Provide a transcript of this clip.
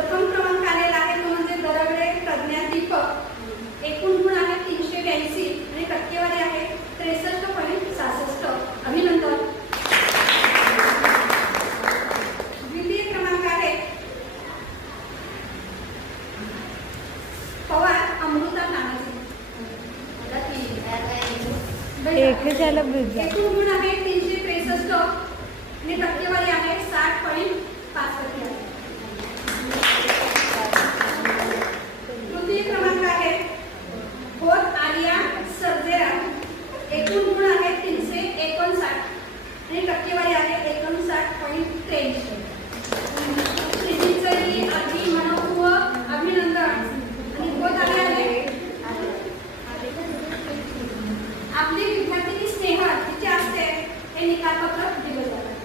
प्रथम क्रमांक आलेला आहे तो म्हणजे दरवेळे प्रज्ञा दीपक। एकूण गुण आहे 382 आणि टक्केवारी आहे 63.66। अभिनंदन। द्वितीय क्रमांक आहे पवार अमृता नानाजी। एकूण गुण आहे 363 आणि टक्केवारी आहे 60.5%। तृतीय क्रमांक आहे खोत आर्या सर्जेरा। एकूण गुण आहे 359 आणि टक्केवारी आहे 59.83। श्रीजींचंही अगदी मनपूर्वक अभिनंदन। आणि खोत आले आहे आपली विद्यार्थी स्नेहा तिचे असते हे निकालपत्र दिले जातात।